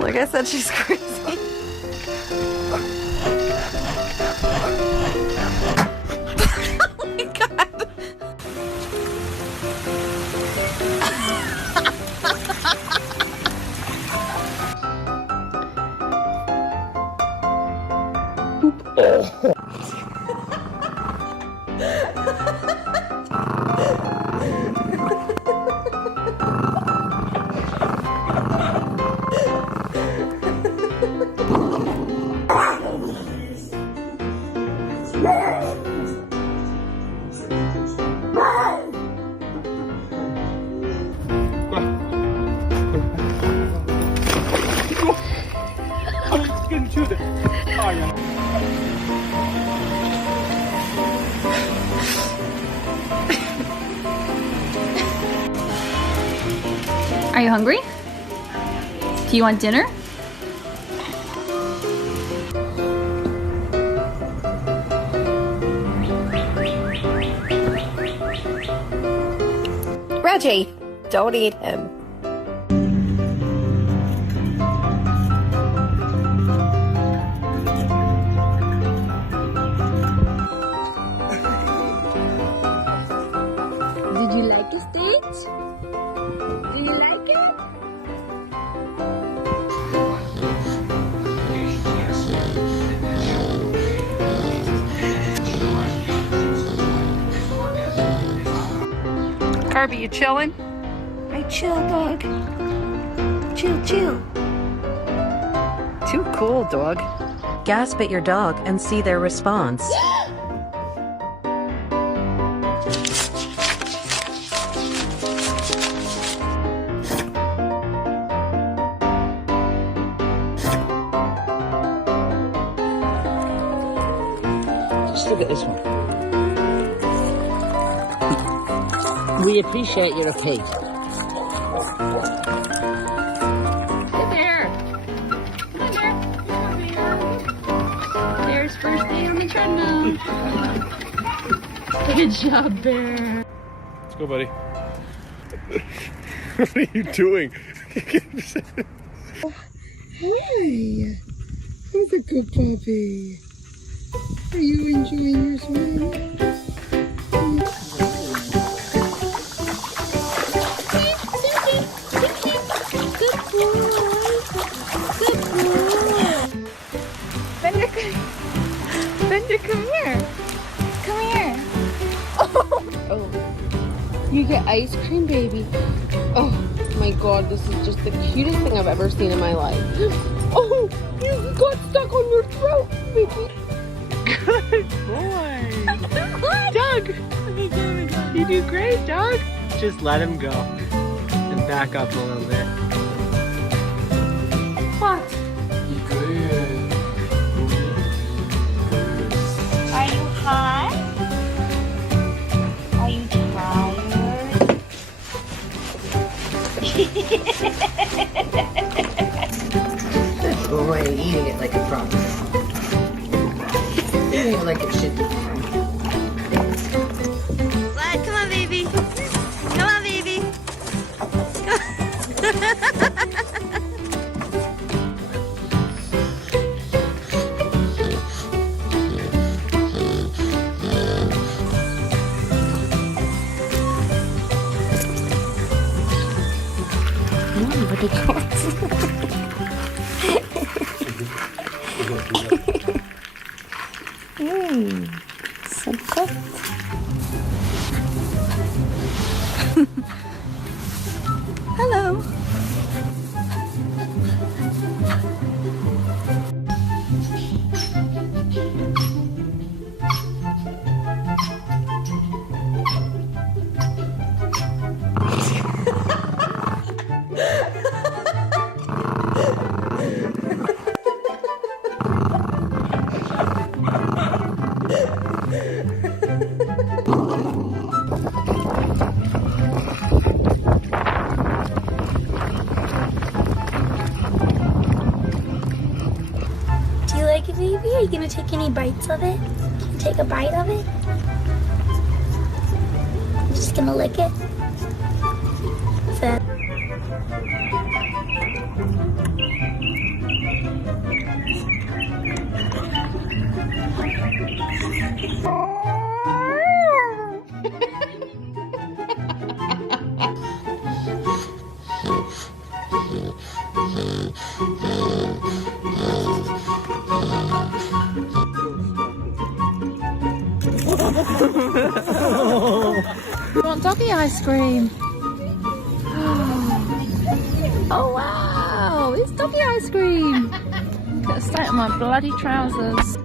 Like I said, she's crazy. Oh my god. Are you hungry? Do you want dinner? Reggie, don't eat him. Did you like it, Stitch? Did you like it? Kirby, you chilling? I chill, dog. Chill, chill. Too cool, dog. Gasp at your dog and see their response. Just look at this one. We appreciate your okay. Hey there. Come on, Bear. Come on, Bear. Bear's first day on the treadmill. Good job, Bear. Let's go, buddy. What are you doing? Hey, who's a good puppy? Are you enjoying your swim? Bender, come here. Come here. Oh, you get ice cream, baby. Oh my god, this is just the cutest thing I've ever seen in my life. Oh, you got stuck on your throat, baby. Good boy. Doug. You do great, Doug. Just let him go. And back up a little bit. What? Are you hot? Are you tired? Good boy, eating it like a prop. Eating it like it should be. Lad, come on, baby. Come on, baby. So good. Hello. Do you like it, baby? Are you gonna take any bites of it? Can you take a bite of it? I'm just gonna lick it. So You want doggy ice cream? Oh wow, it's doggy ice cream. Got a state of my bloody trousers.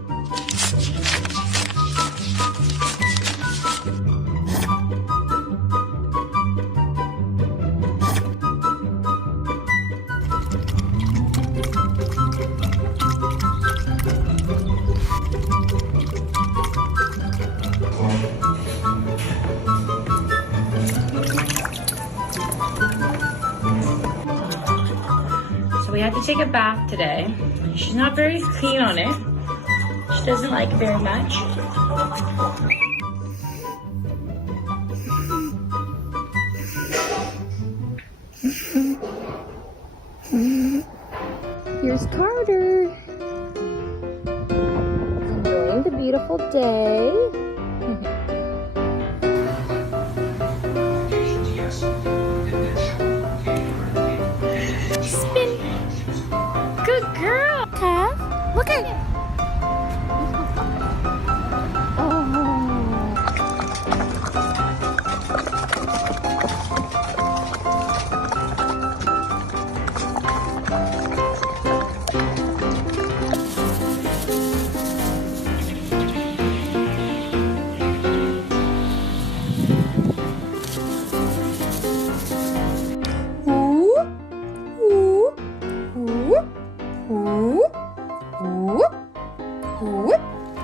So we had to take a bath today. She's not very keen on it. She doesn't like it very much. Here's Carter. Enjoying the beautiful day. Good girl. Kev, look at it.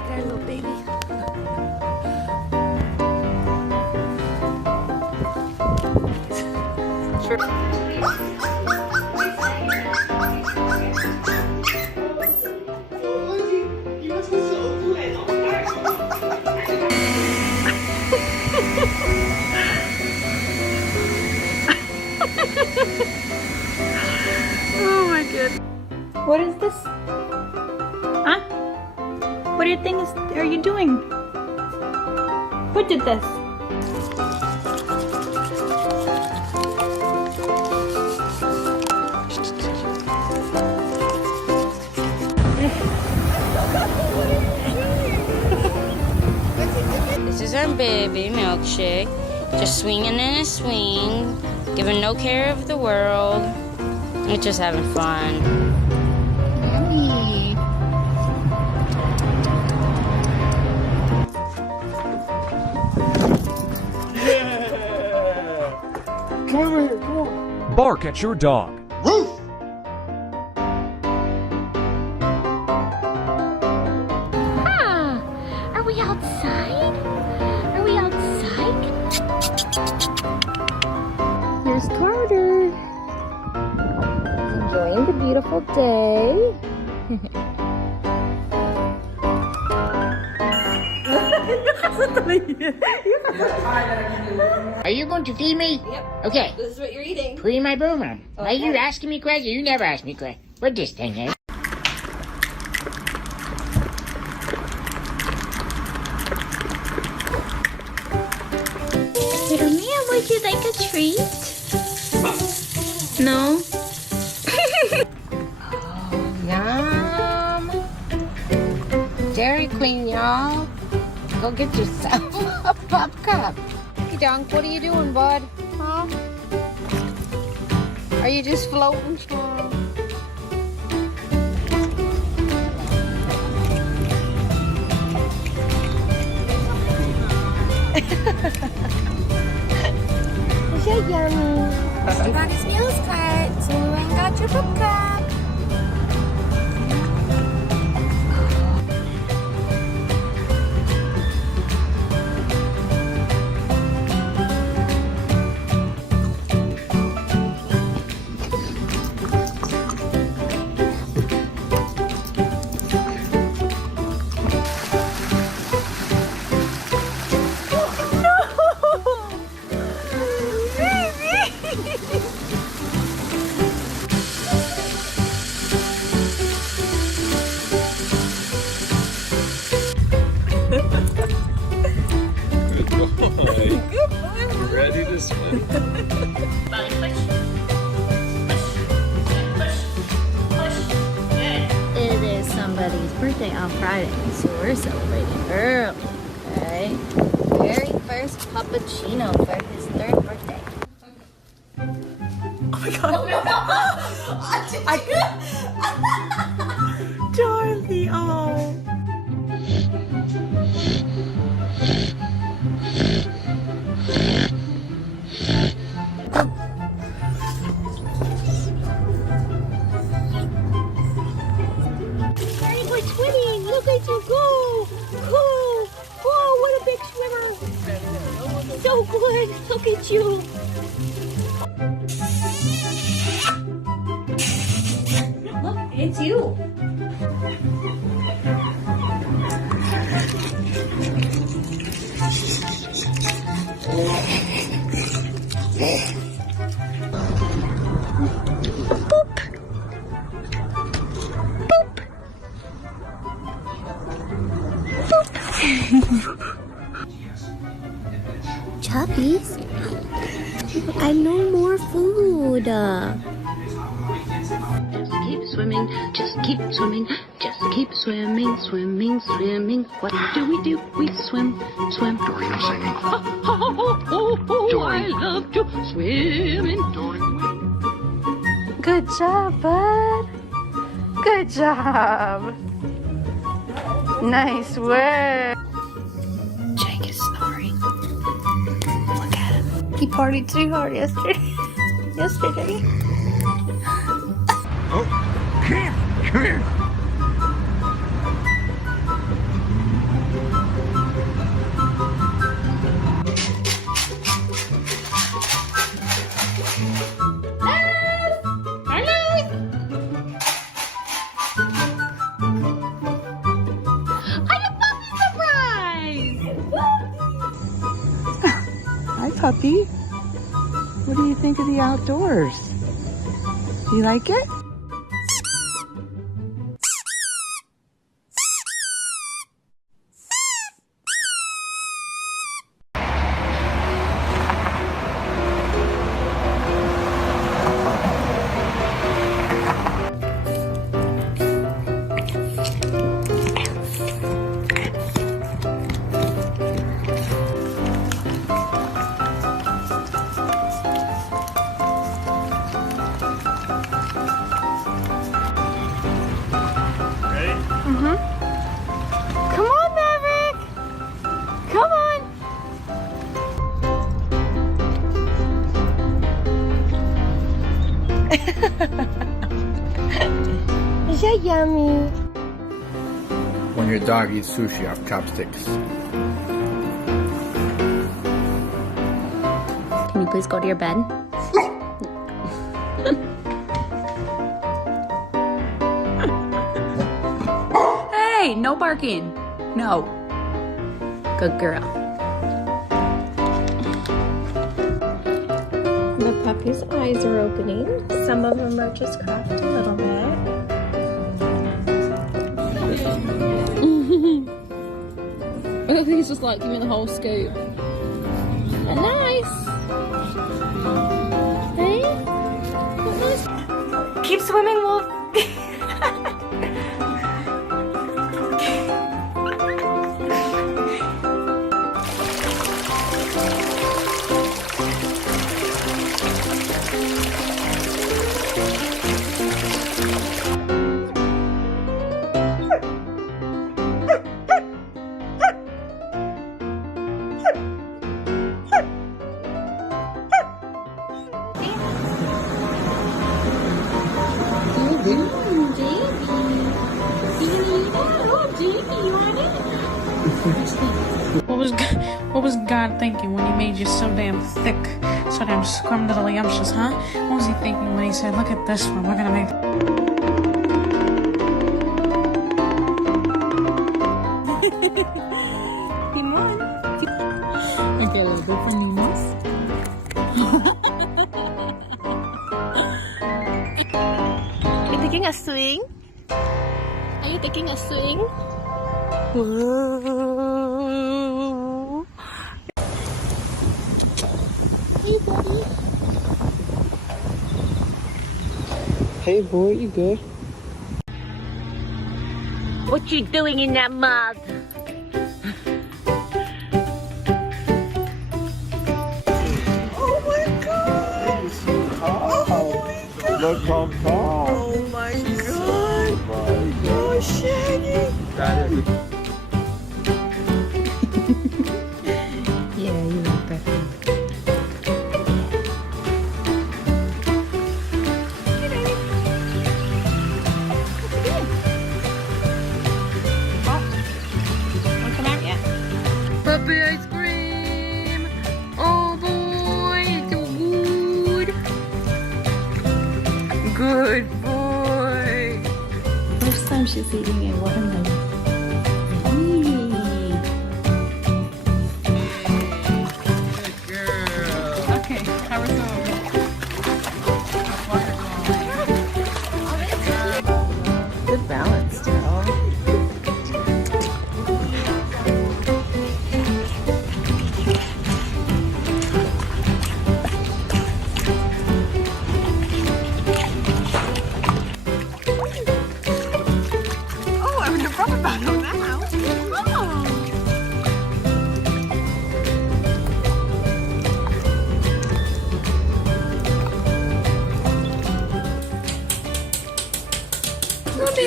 There, little baby. Oh my god. What is this? Huh? What do you think are you doing? Who did this? This is our baby milkshake, just swinging in a swing, giving no care of the world. We're just having fun. Yummy. Bark at your dog. Ah, are we outside? Are we outside? Here's Carter. Enjoying the beautiful day. Are you going to feed me? Yep. Okay. This is what you're eating. Pre my boomer. Are you asking me questions? You never ask me questions. What this thing is? Little man, would you like a treat? No? Yum. Dairy Queen, y'all. Go get yourself a pop cup. Hey, Dunk, what are you doing, bud? Huh? Are you just floating? Is that yummy? Got his nails cut, so we went and got your book cup. on Friday, so we're celebrating early, okay? Very first puppuccino for his 3rd birthday. Oh my god. Dorothy, oh. Hey, we're swimming. Look at you go. Cool. Oh, what a big swimmer. So good. Look at you. Look, it's you. Chubbies? I know more food. Keep swimming, just keep swimming, just keep swimming, swimming, swimming. What do? We swim, swim. Doreen singing. I love to swim in. Good job, bud. Good job. Nice work. Jake is snoring. Look at him. He partied too hard yesterday. Oh, come here. Hi, puppy. What do you think of the outdoors? Do you like it? Come on, Maverick. Come on. Is that yummy? When your dog eats sushi off chopsticks. Can you please go to your bed? Hey, no barking. No. Good girl. The puppy's eyes are opening. Some of them are just cracked a little bit. I don't think he's just like giving the whole scoop. Nice. Hey? Keep swimming, Wolf. What was God thinking when he made you so damn thick, so damn scrumdiddlyumptious, huh? What was he thinking when he said, look at this one, we're gonna make... Timon. Ito, go for Ninos. Are you taking a swing? Are you taking a swing? Whoa. Hey, buddy. Hey, boy, you good? What you doing in that mud? Oh my god! Look how tall! Oh my god! Oh, Shaggy! That is Yeah, you like that. Puppy ice cream! Oh boy, it's so good! Good boy! First time she's eating a watermelon. Okay, how are some? Good balance, Tal. Oh, I'm in the rubber bottle now!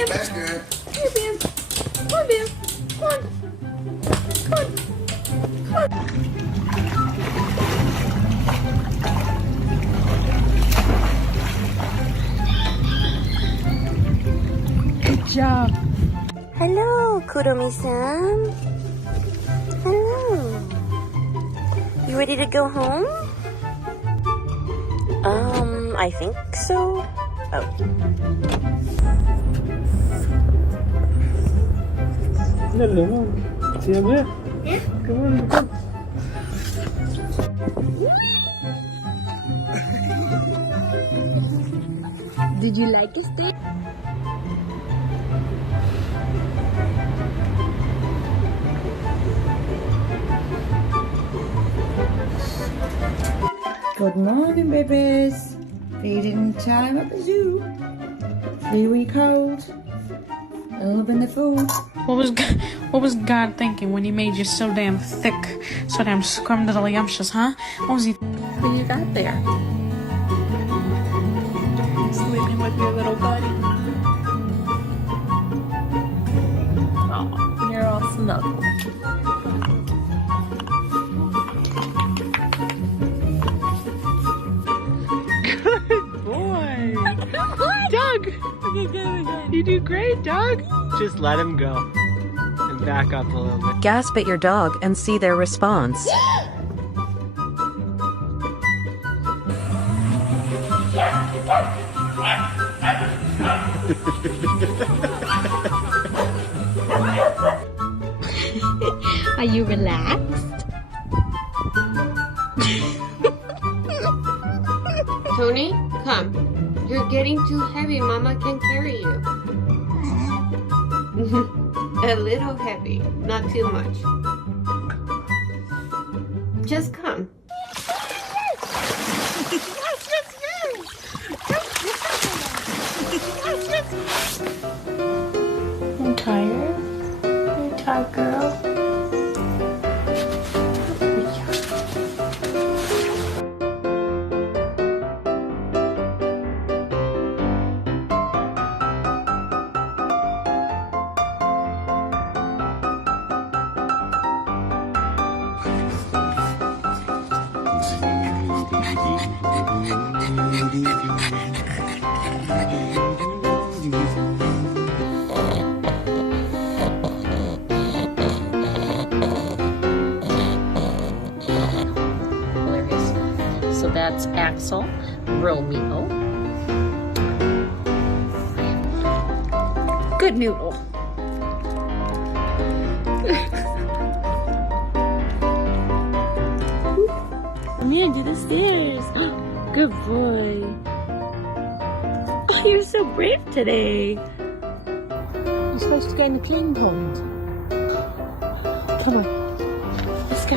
That's good. Here, Bam! Come on, Bam! Come on! Come on! Come on! Good job. Hello, Kuromi-san. Hello. You ready to go home? I think so. Oh. Hello. See you there? Yeah. Come on, come. Did you like it, Steve? Good morning, babies. Feeding time at the zoo. 3-week-old. Loving the food. What was God thinking when he made you so damn thick, so damn scrumdiddlyumptious, huh? What was he? What you got there? Sleeping with your little buddy. Oh, you're all snuggled. Good boy! Doug! You do great, Doug! Just let him go. And back up a little bit. Gasp at your dog and see their response. Are you relaxed? Tony, come. You're getting too heavy. Mama can carry you. A little heavy, not too much. Just come. I'm tired. You're tired, girl. Hilarious. So that's Axel, Romeo. Good noodle. Come here, do the stairs. Good boy. Oh, you're so brave today. You're supposed to go in the clean pond. Come on. Let's go.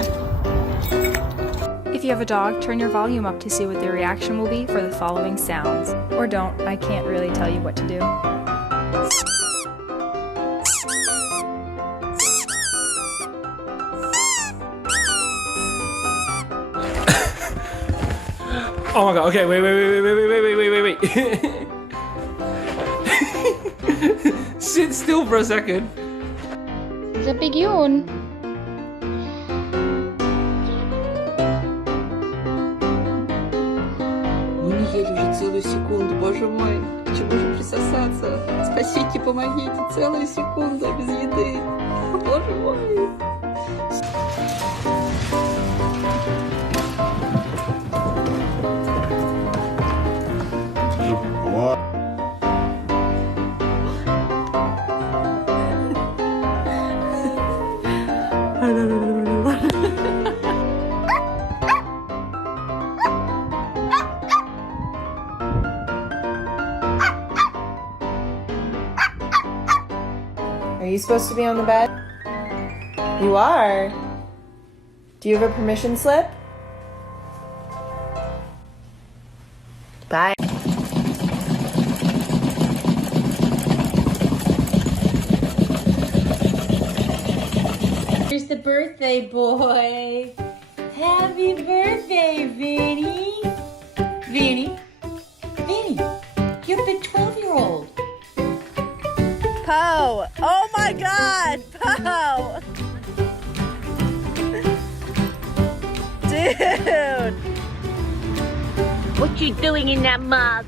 If you have a dog, turn your volume up to see what their reaction will be for the following sounds. Or don't, I can't really tell you what to do. Oh my god, okay, wait. Sit still for a second. Zabig yun. Мы не ели уже целую секунду, боже мой. К чему же присосаться? Спасите, помогите, целую секунду без еды. Боже мой. Are you supposed to be on the bed? You are? Do you have a permission slip? Bye. Here's the birthday boy. Happy birthday, Vinny. Vinny. You're the 12-year-old. Poe! Oh my god! Poe! Dude! What you doing in that mug?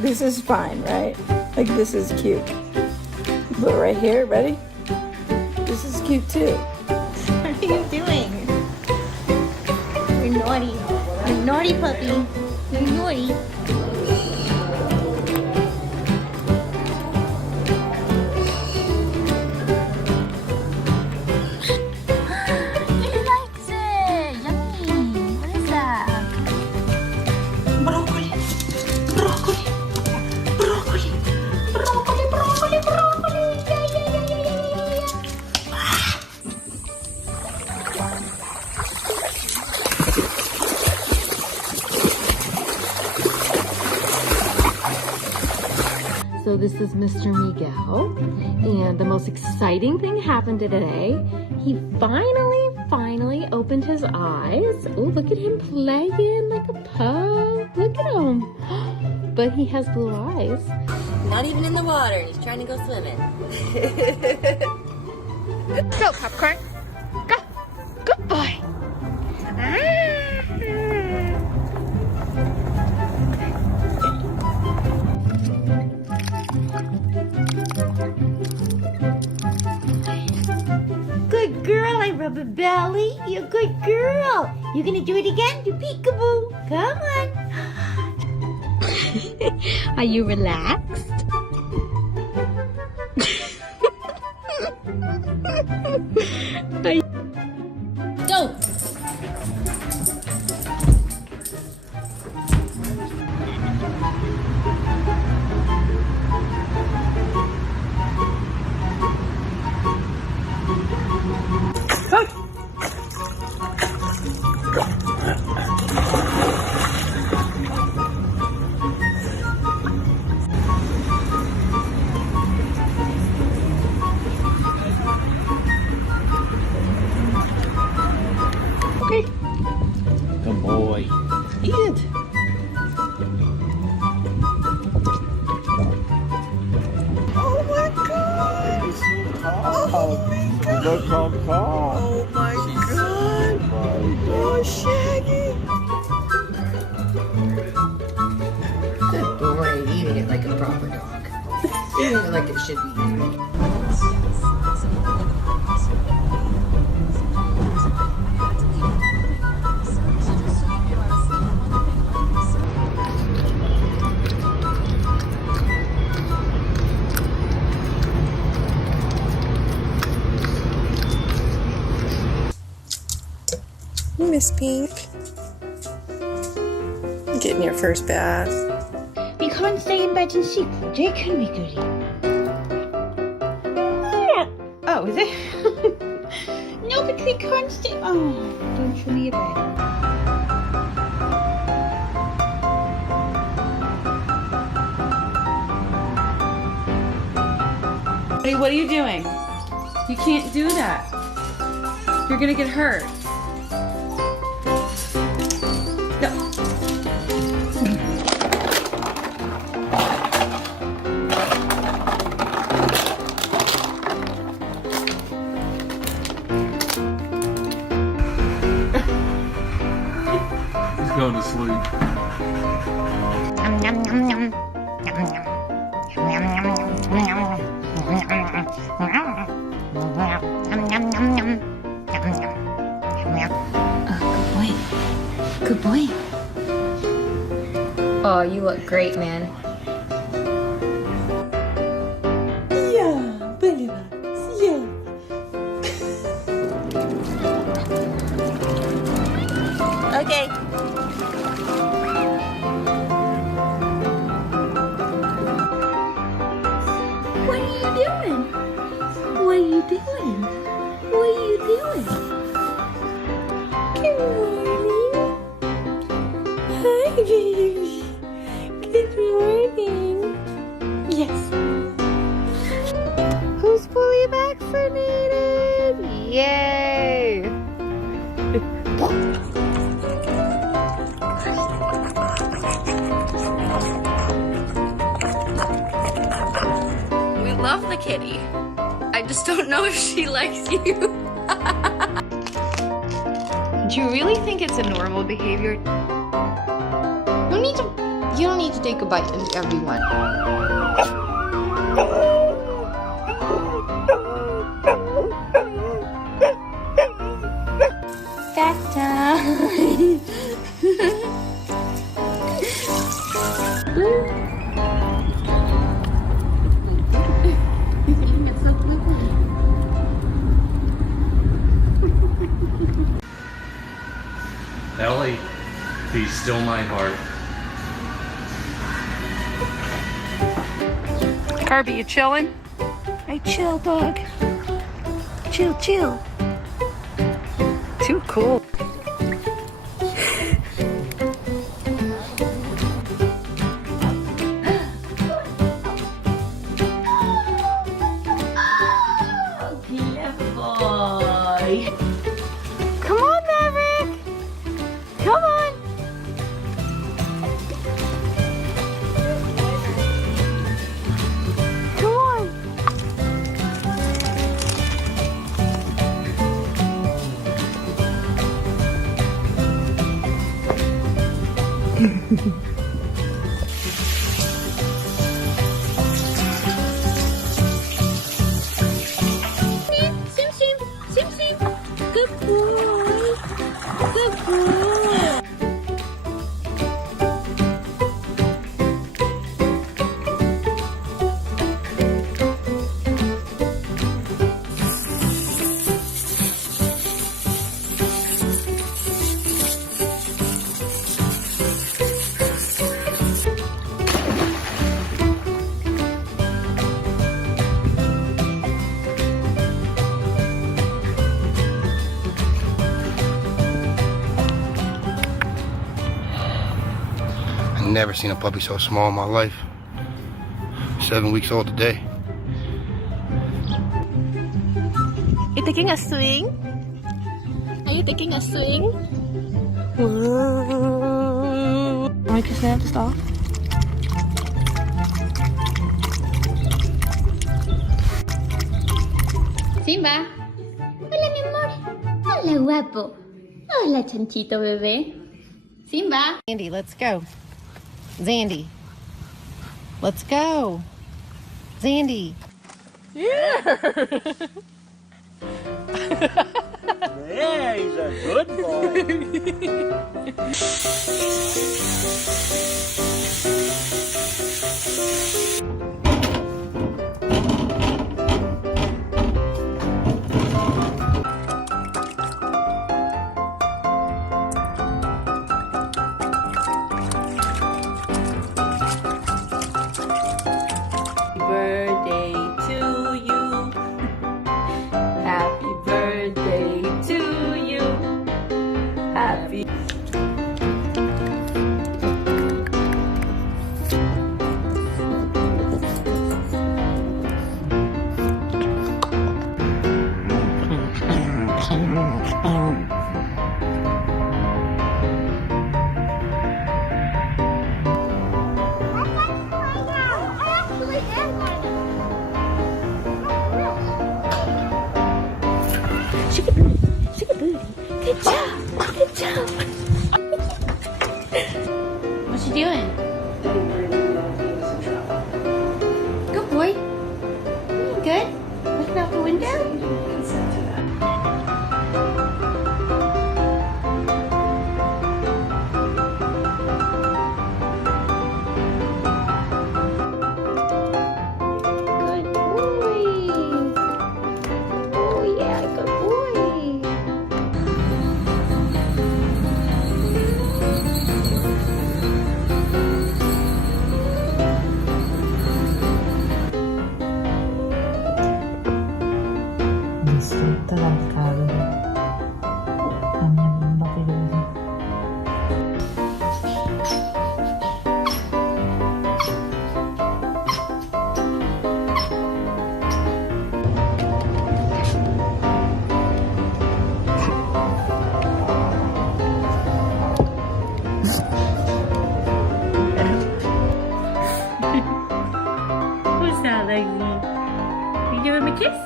This is fine, right? Like, this is cute. But right here, ready? This is cute too. What are you doing? You're naughty. You're naughty, puppy. You're naughty. He likes it. Yummy. What is that? Broccoli. So this is Mr. Miguel, and the most exciting thing happened today. He finally opened his eyes. Oh, look at him playing like a pup. Look at him. But he has blue eyes. Not even in the water. He's trying to go swimming. Go, popcorn. Go. Good boy. Good girl, I rub a belly. You're a good girl. You gonna do it again? Do peekaboo. Come on. Are you relaxed? Go. Good boy. Eat it. Oh my god! Oh my god! Look how tall. Oh my god! Oh, Shaggy! Good boy, eating it like a proper dog. Eating it like it should be eaten. Miss Pink. Get getting your first bath. We can't stay in bed and sleep all day, can we, Goody? Oh, is it? No, but we can't stay. Oh, don't show me your bed. Hey, what are you doing? You can't do that. You're gonna get hurt. No. He's going to sleep. Good boy. Oh, you look great, man. Yeah, belly buttons, yeah. Okay. What are you doing? What are you doing? What are you doing? Good morning. Hi, baby. Good morning. Yes. Who's fully vaccinated? Yay! We love the kitty. I just don't know if she likes you. Do you really think it's a normal behavior? You don't need to take a bite of everyone. Back time. Ellie, be still my heart. Kirby, you chilling? Hey, chill, dog. Chill, chill. Too cool. Come on, Maverick! Come on! Come on! Never seen a puppy so small in my life. 7 weeks old today. You taking a swing? Are you taking a swing? Want to snap this off? Simba. Hola, mi amor. Hola, guapo. Hola, chanchito bebé. Simba. Zandy, let's go. Zandy. Let's go. Zandy. Yeah, he's a good boy. Shake it, booty. Shake it, booty. Good job. Good job. What's she doing? Good boy. You good? Looking out the window? Disfrutta dal caldo, la mia bimba pelosa. Who's that, Lexi? You give him a kiss?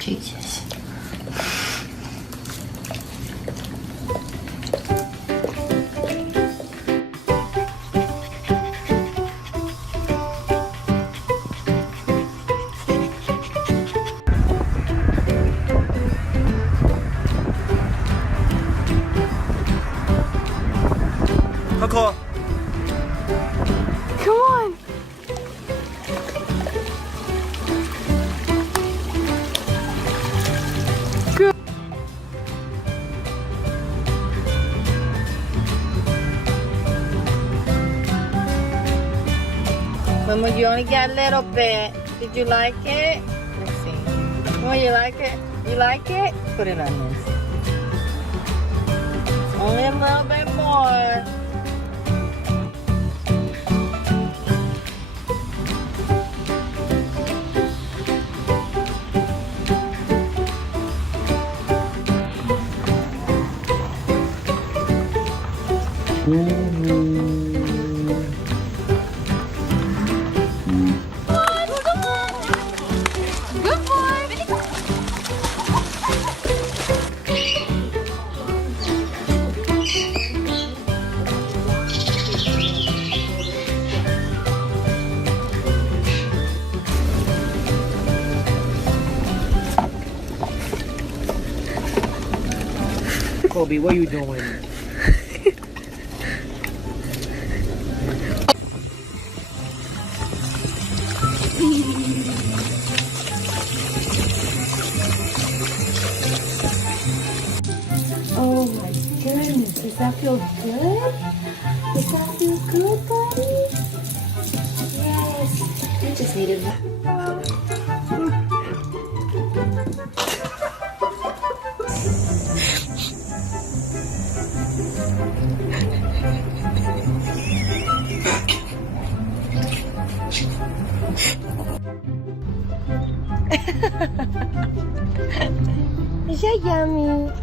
Jesus. Coco. Come on. Mama, you only got a little bit. Did you like it? Let's see. Oh, you like it? You like it? Put it on this. Only a little bit more. Kobe, what are you doing? Oh my goodness, does that feel good? Does that feel good, buddy? Yes. I just needed that. Is that yummy?